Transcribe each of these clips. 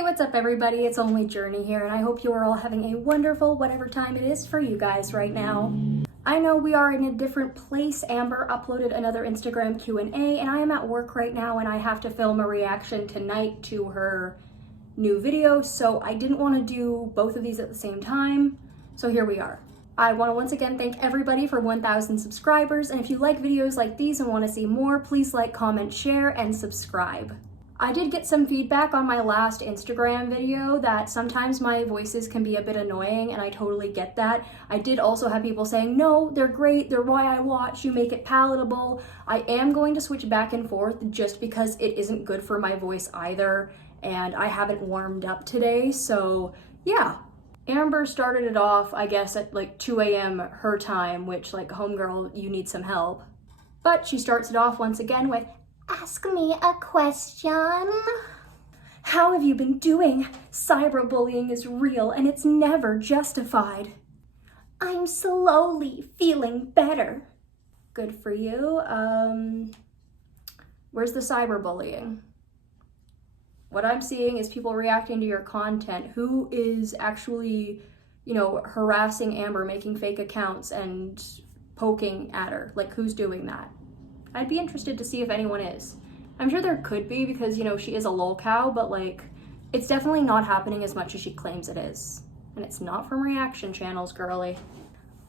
Hey, what's up everybody? It's only Journey here, and I hope you are all having a wonderful whatever time it is for you guys right now. I know we are in a different place. Amber uploaded another Instagram Q&A, and I am at work right now and I have to film a reaction tonight to her new video, so I didn't want to do both of these at the same time, so here we are. I want to once again thank everybody for 1,000 subscribers, and if you like videos like these and want to see more, please like, comment, share, and subscribe. I did get some feedback on my last Instagram video that sometimes my voices can be a bit annoying, and I totally get that. I did also have people saying, no, they're great, they're why I watch, you make it palatable. I am going to switch back and forth just because it isn't good for my voice either, and I haven't warmed up today, so yeah. Amber started it off, I guess, at like 2 a.m. her time, which, like, homegirl, you need some help. But she starts it off once again with, ask me a question. How have you been doing? Cyberbullying is real and it's never justified. I'm slowly feeling better. Good for you. Where's the cyberbullying? What I'm seeing is people reacting to your content. Who is actually, you know, harassing Amber, making fake accounts and poking at her? Like, who's doing that? I'd be interested to see if anyone is. I'm sure there could be because, you know, she is a lolcow, but like, it's definitely not happening as much as she claims it is. And it's not from reaction channels, girly.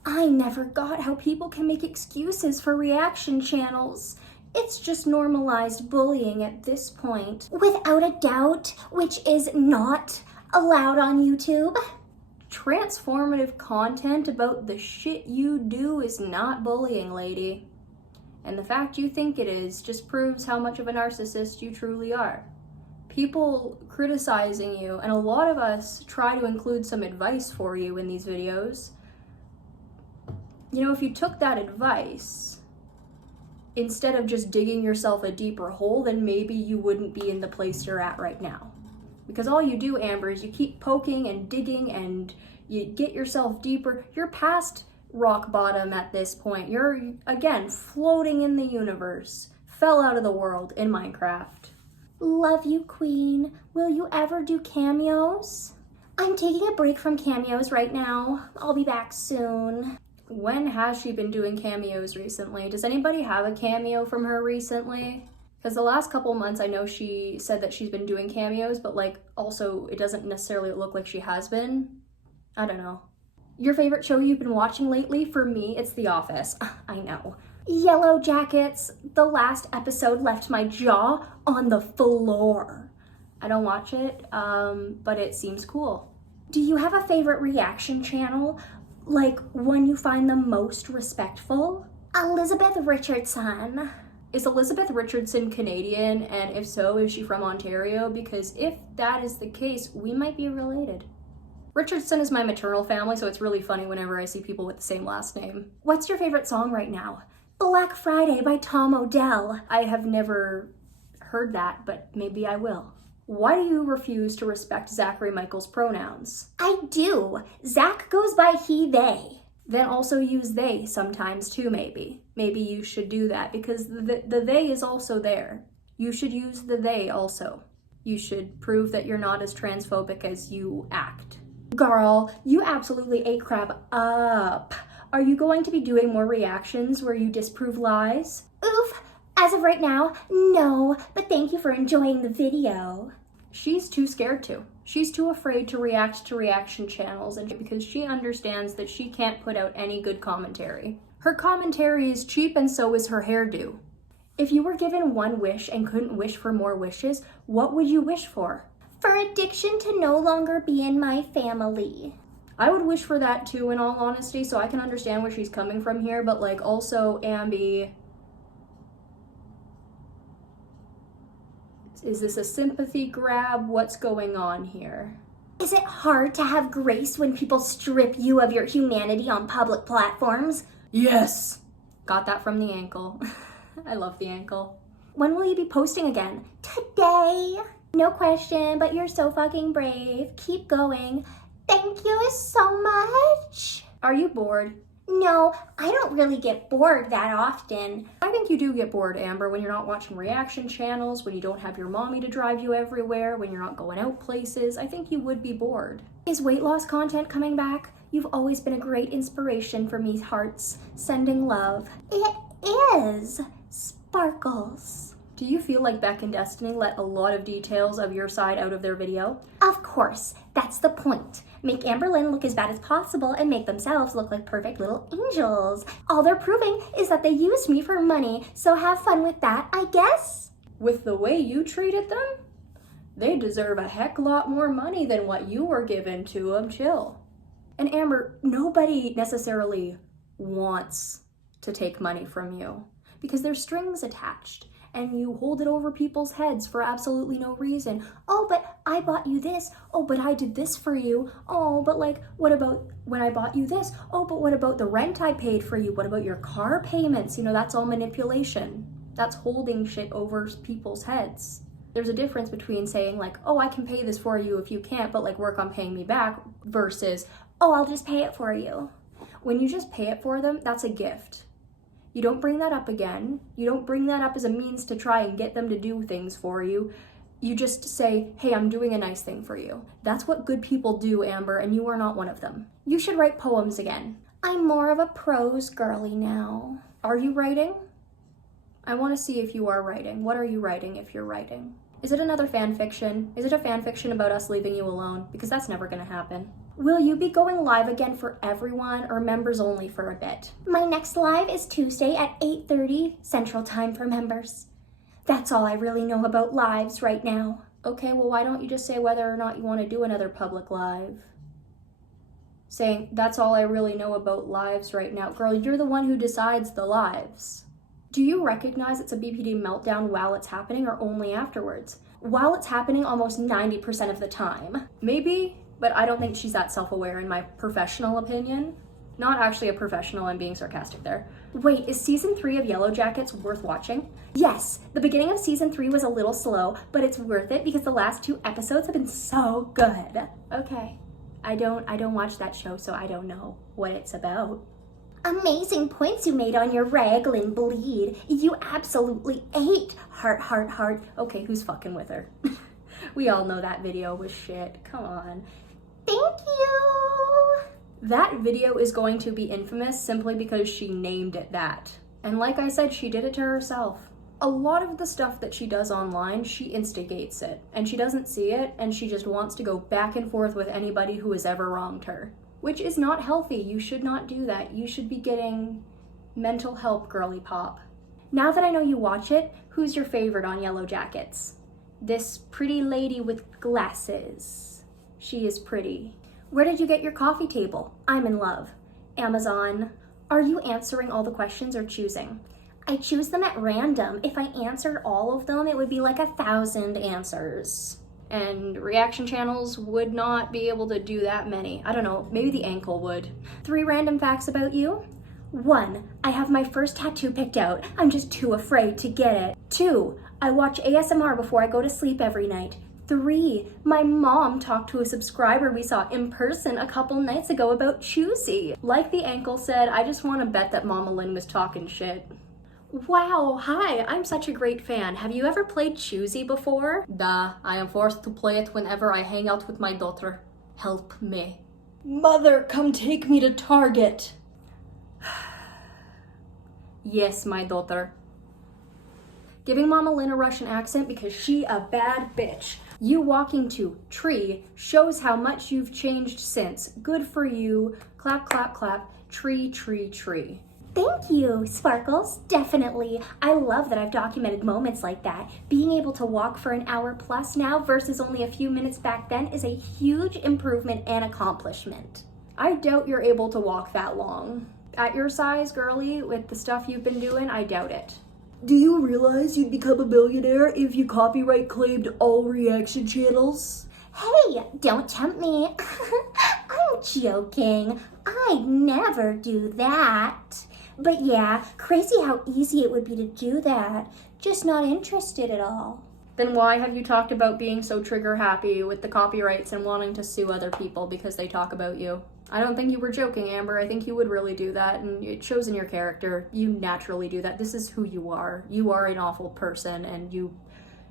I never got how people can make excuses for reaction channels. It's just normalized bullying at this point. Without a doubt, which is not allowed on YouTube. Transformative content about the shit you do is not bullying, lady. And the fact you think it is just proves how much of a narcissist you truly are. People criticizing you, and a lot of us try to include some advice for you in these videos. You know, if you took that advice, instead of just digging yourself a deeper hole, then maybe you wouldn't be in the place you're at right now. Because all you do, Amber, is you keep poking and digging and you get yourself deeper. You're past rock bottom at this point. You're, again, floating in the universe. Fell out of the world in Minecraft. Love you, queen. Will you ever do cameos? I'm taking a break from cameos right now. I'll be back soon. When has she been doing cameos recently? Does anybody have a cameo from her recently? Because the last couple months I know she said that she's been doing cameos, but like also it doesn't necessarily look like she has been. I don't know. Your favorite show you've been watching lately? For me, it's The Office. I know. Yellow Jackets. The last episode left my jaw on the floor. I don't watch it, but it seems cool. Do you have a favorite reaction channel? Like one you find the most respectful? Elizabeth Richardson. Is Elizabeth Richardson Canadian? And if so, is she from Ontario? Because if that is the case, we might be related. Richardson is my maternal family, so it's really funny whenever I see people with the same last name. What's your favorite song right now? Black Friday by Tom Odell. I have never heard that, but maybe I will. Why do you refuse to respect Zachary Michael's pronouns? I do. Zach goes by he, they. Then also use they sometimes too, maybe. Maybe you should do that because the they is also there. You should use the they also. You should prove that you're not as transphobic as you act. Girl, you absolutely ate crab up. Are you going to be doing more reactions where you disprove lies? Oof, as of right now, no, but thank you for enjoying the video. She's too scared to. She's too afraid to react to reaction channels, and because she understands that she can't put out any good commentary. Her commentary is cheap and so is her hairdo. If you were given one wish and couldn't wish for more wishes, what would you wish for? For addiction to no longer be in my family. I would wish for that too, in all honesty, so I can understand where she's coming from here, but like also, Ambi, is this a sympathy grab? What's going on here? Is it hard to have grace when people strip you of your humanity on public platforms? Yes! Got that from the ankle. I love the ankle. When will you be posting again? Today! No question, but you're so fucking brave. Keep going. Thank you so much. Are you bored? No, I don't really get bored that often. I think you do get bored, Amber, when you're not watching reaction channels, when you don't have your mommy to drive you everywhere, when you're not going out places. I think you would be bored. Is weight loss content coming back? You've always been a great inspiration for me, hearts. Sending love. It is. Sparkles. Do you feel like Beck and Destiny let a lot of details of your side out of their video? Of course, that's the point. Make Amberlynn look as bad as possible and make themselves look like perfect little angels. All they're proving is that they used me for money, so have fun with that, I guess. With the way you treated them? They deserve a heck lot more money than what you were giving to them, chill. And Amber, nobody necessarily wants to take money from you because there's strings attached. And you hold it over people's heads for absolutely no reason. Oh, but I bought you this. Oh, but I did this for you. Oh, but like, what about when I bought you this? Oh, but what about the rent I paid for you? What about your car payments? You know, that's all manipulation. That's holding shit over people's heads. There's a difference between saying like, oh, I can pay this for you if you can't, but like work on paying me back versus, oh, I'll just pay it for you. When you just pay it for them, that's a gift. You don't bring that up again. You don't bring that up as a means to try and get them to do things for you. You just say, hey, I'm doing a nice thing for you. That's what good people do, Amber, and you are not one of them. You should write poems again. I'm more of a prose girly now. Are you writing? I want to see if you are writing. What are you writing if you're writing? Is it another fan fiction? Is it a fan fiction about us leaving you alone? Because that's never going to happen. Will you be going live again for everyone or members only for a bit? My next live is Tuesday at 8:30 Central Time for members. That's all I really know about lives right now. Okay, well, why don't you just say whether or not you want to do another public live? Saying, that's all I really know about lives right now. Girl, you're the one who decides the lives. Do you recognize it's a BPD meltdown while it's happening or only afterwards? While it's happening almost 90% of the time. Maybe, but I don't think she's that self-aware in my professional opinion. Not actually a professional, I'm being sarcastic there. Wait, is season 3 of Yellow Jackets worth watching? Yes, the beginning of season 3 was a little slow, but it's worth it because the last 2 episodes have been so good. Okay, I don't watch that show, so I don't know what it's about. Amazing points you made on your raglan bleed. You absolutely ate. Heart, heart, heart. Okay, who's fucking with her? We all know that video was shit. Come on. Thank you. That video is going to be infamous simply because she named it that. And like I said, she did it to herself. A lot of the stuff that she does online, she instigates it. And she doesn't see it, and she just wants to go back and forth with anybody who has ever wronged her. Which is not healthy. You should not do that. You should be getting mental help, girly pop. Now that I know you watch it, who's your favorite on Yellow Jackets? This pretty lady with glasses. She is pretty. Where did you get your coffee table? I'm in love. Amazon. Are you answering all the questions or choosing? I choose them at random. If I answered all of them, it would be like 1,000 answers. And reaction channels would not be able to do that many. I don't know, maybe the ankle would. 3 random facts about you. 1, I have my first tattoo picked out. I'm just too afraid to get it. 2, I watch ASMR before I go to sleep every night. 3, my mom talked to a subscriber we saw in person a couple nights ago about Choosy. Like the ankle said, I just want to bet that Mama Lynn was talking shit. Wow, hi, I'm such a great fan. Have you ever played Choosy before? Duh, I am forced to play it whenever I hang out with my daughter. Help me. Mother, come take me to Target. Yes, my daughter. Giving Mama Lynn a Russian accent because she a bad bitch. You walking to tree shows how much you've changed since. Good for you. Clap, clap, clap. Tree, tree, tree. Thank you, Sparkles. Definitely. I love that I've documented moments like that. Being able to walk for an hour plus now versus only a few minutes back then is a huge improvement and accomplishment. I doubt you're able to walk that long. At your size, girly, with the stuff you've been doing, I doubt it. Do you realize you'd become a millionaire if you copyright claimed all reaction channels? Hey, don't tempt me. I'm joking. I'd never do that. But yeah, crazy how easy it would be to do that. Just not interested at all. Then why have you talked about being so trigger happy with the copyrights and wanting to sue other people because they talk about you? I don't think you were joking, Amber. I think you would really do that, and it shows in your character. You naturally do that. This is who you are. You are an awful person, and you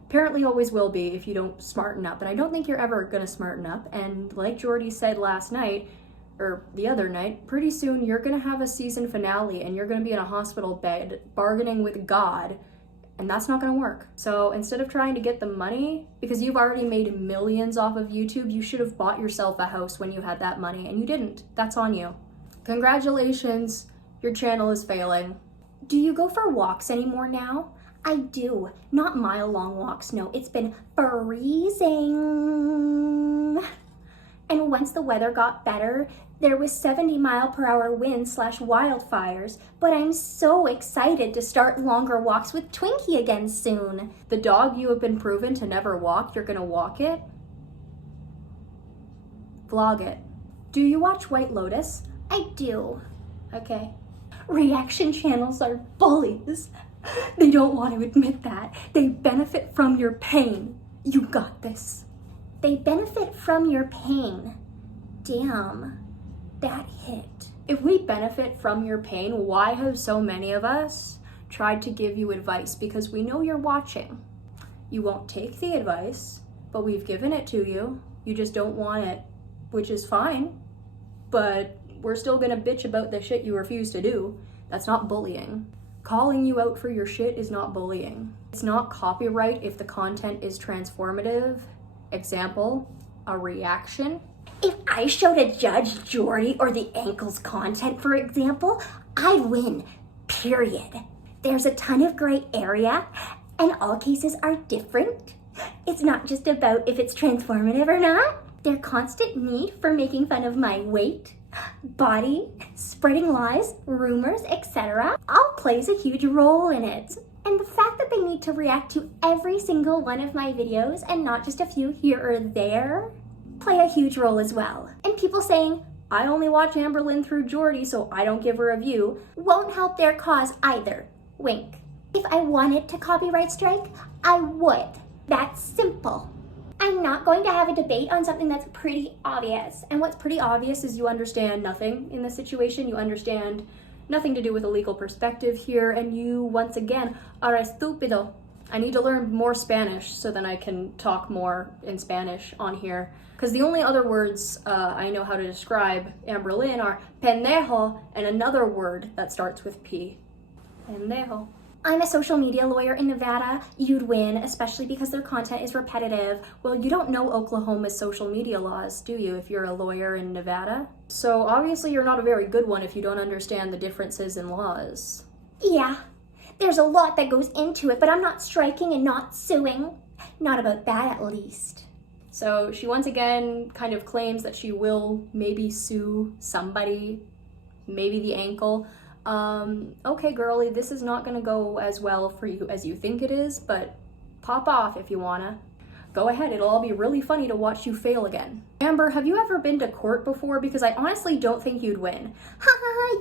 apparently always will be if you don't smarten up. And I don't think you're ever gonna smarten up. And like Jordy said last night, or the other night, pretty soon you're gonna have a season finale and you're gonna be in a hospital bed bargaining with God, and that's not gonna work. So instead of trying to get the money, because you've already made millions off of YouTube, you should have bought yourself a house when you had that money, and you didn't. That's on you. Congratulations, your channel is failing. Do you go for walks anymore now? I do. Not mile-long walks, no. It's been freezing. And once the weather got better, there was 70-mile-per-hour winds / wildfires, but I'm so excited to start longer walks with Twinkie again soon. The dog you have been proven to never walk, you're gonna walk it? Vlog it. Do you watch White Lotus? I do. Okay. Reaction channels are bullies. They don't want to admit that. They benefit from your pain. You got this. They benefit from your pain. Damn, that hit. If we benefit from your pain, why have so many of us tried to give you advice? Because we know you're watching. You won't take the advice, but we've given it to you. You just don't want it, which is fine. But we're still gonna bitch about the shit you refuse to do. That's not bullying. Calling you out for your shit is not bullying. It's not copyright if the content is transformative. Example, a reaction. If I showed a judge Jordy or the ankles content, for example, I'd win, period. There's a ton of gray area, and all cases are different. It's not just about if it's transformative or not. Their constant need for making fun of my weight, body, spreading lies, rumors, etc. all plays a huge role in it. And the fact that they need to react to every single one of my videos and not just a few here or there play a huge role as well. And people saying, I only watch Amberlynn through Jordy, so I don't give her a view, won't help their cause either. Wink. If I wanted to copyright strike, I would. That's simple. I'm not going to have a debate on something that's pretty obvious. And what's pretty obvious is you understand nothing in the situation. You understand nothing to do with a legal perspective here, and you, once again, are estúpido. I need to learn more Spanish so then I can talk more in Spanish on here. Because the only other words I know how to describe Amberlynn are pendejo and another word that starts with P. Pendejo. I'm a social media lawyer in Nevada. You'd win, especially because their content is repetitive. Well, you don't know Oklahoma's social media laws, do you, if you're a lawyer in Nevada? So obviously you're not a very good one if you don't understand the differences in laws. Yeah, there's a lot that goes into it, but I'm not striking and not suing. Not about that, at least. So she once again kind of claims that she will maybe sue somebody, maybe the ankle. Okay, girlie, this is not gonna go as well for you as you think it is, but pop off if you wanna. Go ahead, it'll all be really funny to watch you fail again. Amber, have you ever been to court before? Because I honestly don't think you'd win.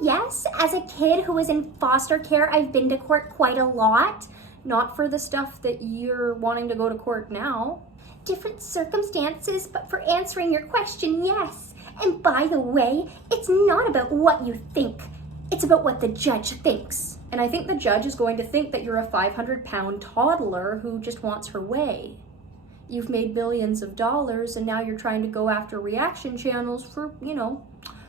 Yes, as a kid who was in foster care, I've been to court quite a lot. Not for the stuff that you're wanting to go to court now. Different circumstances, but for answering your question, yes. And by the way, it's not about what you think. It's about what the judge thinks. And I think the judge is going to think that you're a 500-pound toddler who just wants her way. You've made billions of dollars and now you're trying to go after reaction channels for,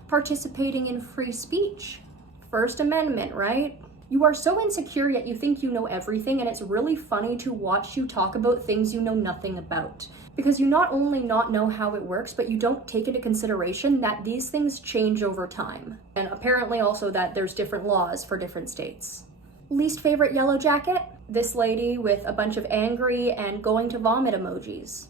participating in free speech. First Amendment, right? You are so insecure yet you think you know everything, and it's really funny to watch you talk about things you know nothing about. Because you not only not know how it works, but you don't take into consideration that these things change over time. And apparently also that there's different laws for different states. Least favorite yellow jacket? This lady with a bunch of angry and going to vomit emojis.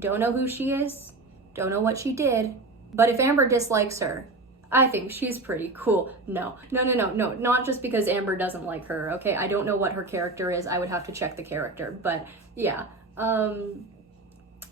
Don't know who she is, don't know what she did, but if Amber dislikes her, I think she's pretty cool. No, not just because Amber doesn't like her, okay? I don't know what her character is, I would have to check the character, but yeah,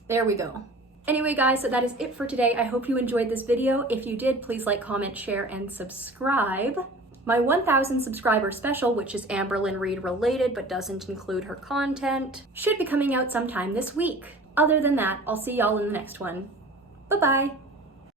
there we go. Anyway guys, so that is it for today. I hope you enjoyed this video. If you did, please like, comment, share, and subscribe. My 1,000 subscriber special, which is Amberlyn Reed related but doesn't include her content, should be coming out sometime this week. Other than that, I'll see y'all in the next one. Bye-bye!